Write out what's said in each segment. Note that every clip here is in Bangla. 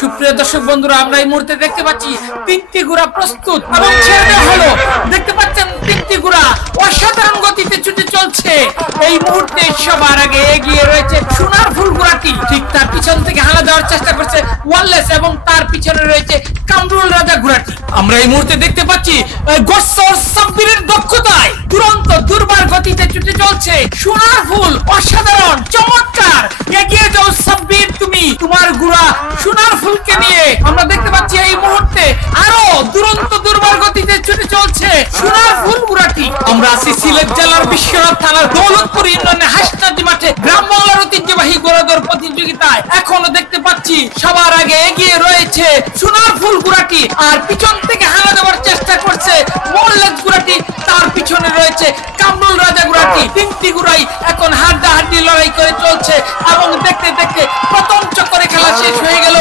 সুপ্রিয় দর্শক বন্ধুরা, আমরা এই মুহূর্তে দেখতে পাচ্ছি তিনটি ঘোড়া প্রস্তুত এবং ছেড়ে দেওয়া হলো। দেখতে পাচ্ছেন তিনটি ঘোড়া অসাধারণ গতিতে ছুটে চলছে। এই মুহূর্তে সবার আগে এগিয়ে রয়েছে সোনার ফুল ঘোড়াটি, ঠিক তার পিছন থেকে হানা দেওয়ার চেষ্টা করছে ওয়ালেস এবং তার পিছনে রয়েছে কামরুল রাজা ঘোড়াটি। আমরা এই মুহূর্তে দেখতে পাচ্ছি গোসর সাব্বিরের দক্ষতায় দুরন্ত দুর্বার গতিতে ছুটে চলছে সোনার ফুল। অসাধারণ, চমৎকার। এগিয়ে যাও সাব্বির, তুমি তোমার ঘোড়া সোনার ফুলকে নিয়ে। আমরা দেখতে পাচ্ছি এই মুহূর্তে আরো দুরন্ত দুর্বার গতিতে ছুটে চলছে সোনার ফুল ঘোড়াটি। আমরা আছি সিলেট জেলার বিশ্বনাথ থানার দৌলতপুর ইউনিয়নের হাসনাজি মাঠে গ্রাম বাংলার ঐতিহ্যবাহী ঘোড়াদৌড় প্রতিযোগিতায়। এখনো দেখতে পাচ্ছি সবার আগে এগিয়ে রয়েছে সোনার ফুল ঘোড়াটি, আর পিছন থেকে হানা দেওয়ার চেষ্টা করছে ওয়ালেস ঘোড়াটি। তার পিছনে রয়েছে কামরুল রাজা ঘোড়াটি। তিনটি ঘোড়াই এখন হাড্ডাহাড্ডি লড়াই করে চলছে এবং দেখতে দেখতে প্রথম চক্করে খেলা শেষ হয়ে গেল।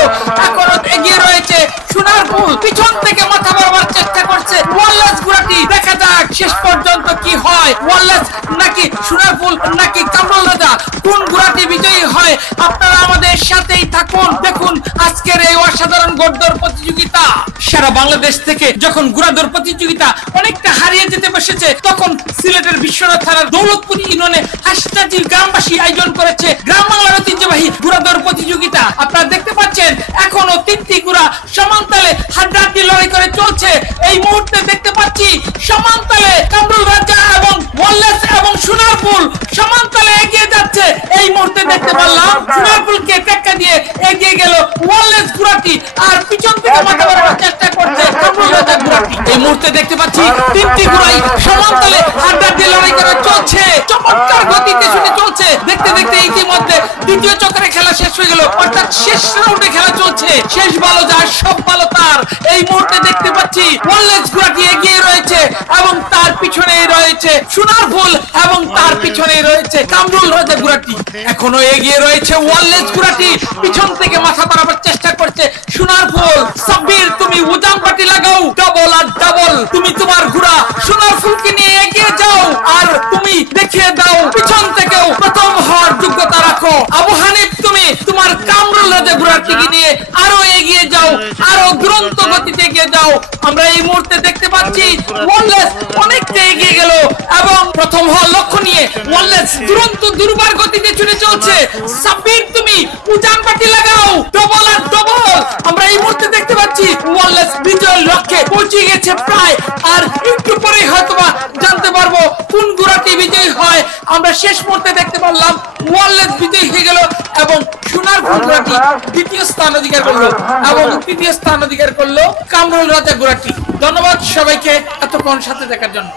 এখন এগিয়ে রয়েছে সোনার ফুল, পিছন থেকে মাথা বাড়াবার চেষ্টা করছে ওয়ালেস ঘোড়াটি। দেখা যাক শেষ পর্যন্ত কি হয়, ওয়ালেস নাকি সোনার ফুল নাকি কামরুল রাজা, কোন ঘোড়াটি বিজয়ী হয়। আপনারা আমাদের সাথেই থাকুন, দেখুন আজকের এই অসাধারণ ঘোড়দৌড় প্রতিযোগিতা। সারা বাংলাদেশ থেকে যখন ঘোড়াদৌড় প্রতিযোগিতা অনেকটা হারিয়ে যেতে বসেছে, তখন সিলেটের বিশ্বনাথ থানার দৌলতপুর ইউনিয়নে হাসনাজি গ্রামবাসী আয়োজন করেছে গ্রাম বাংলার ঐতিহ্যবাহী ঘোড়াদৌড় প্রতিযোগিতা। আপনারা দেখতে পাচ্ছেন এখনো তিনটি ঘোড়া সমানতালে হাড্ডাহাড্ডি লড়াই করে চলছে। এই মুহূর্তে দেখতে পাচ্ছি সমানতালে কামরুল রাজা এবং ওয়ালেস এবং সোনার ফুল সমানতালে এগিয়ে যাচ্ছে। এই মুহূর্তে দেখতে পারলাম সোনার ফুলকে টেক্কা দিয়ে এগিয়ে গেল ওয়ালেস ঘোড়াটি, আর পিছন থেকে মাথা বাড়াবার চেষ্টা করছে কামরুল রাজা ঘোড়াটি। এই মুহূর্তে দেখতে পাচ্ছি তিনটি ঘোড়াই সমানতালে হাড্ডাহাড্ডি লড়াই করে চলছে, চমৎকার গতিতে ছুটে চলছে। দেখতে দেখতে ইতিমধ্যে দ্বিতীয় চক্রে খেলা শেষ হয়ে গেল, অর্থাৎ শেষ রাউন্ডে খেলা চলছে। শেষ ভালো যার সব ভালো তার। এই মুহূর্তে দেখতে পাচ্ছি ওয়ালেস ঘোড়াটি এগিয়ে রয়েছে এবং তার পিছনে রয়েছে সোনার ফুল এবং তার পিছনে রয়েছে কামরুল রাজা ঘোড়াটি। এখনো এগিয়ে রয়েছে ওয়ালেস ঘোড়াটি, পিছন থেকে মাথা বাড়াবার চেষ্টা করছে সোনার ফুল। সাব্বির, তুমি উজান পাটি লাগাও, ডাবল আর ডাবল। তুমি তোমার ঘোড়া সোনার ফুলকে নিয়ে এগিয়ে যাও, আর তুমি দেখিয়ে দাও পিছন থেকেও প্রথম হওয়ার যোগ্যতা রাখো। আবু হানিফ, তুমি তোমার কামরুল রাজা ঘোড়াটিকে নিয়ে আরো এগিয়ে যাও, আরো দুরন্ত গতিতে এগিয়ে যাও। আমরা এই মুহূর্তে দেখতে পাচ্ছি ওয়ালেস অনেকটা এগিয়ে গেল এবং প্রথম হওয়ার লক্ষ্য নিয়ে ওয়ালেস দুরন্ত দুর্বার গতিতে ছুটে চলছে। সাব্বির, তুমি উজান পাটি লাগাও, ডবল আর ডবল। আমরা এই মুহূর্তে দেখতে পাচ্ছি ওয়ালেস বিজয়ের লক্ষ্যে পৌঁছে গেছে প্রায়, আর একটু পরে হয়তোবা জানতে পারবো কোন ঘোড়াটি বিজয়ী হয়। আমরা শেষ মুহূর্তে দেখতে পারলাম ওয়ালেস বিজয়ী হয়ে গেল এবং সোনার ফুল ঘোড়াটি দ্বিতীয় স্থান অধিকার করলো এবং তৃতীয় স্থান অধিকার করলো কামরুল রাজা ঘোড়াটি। ধন্যবাদ সবাইকে এতক্ষণ সাথে দেখার জন্য।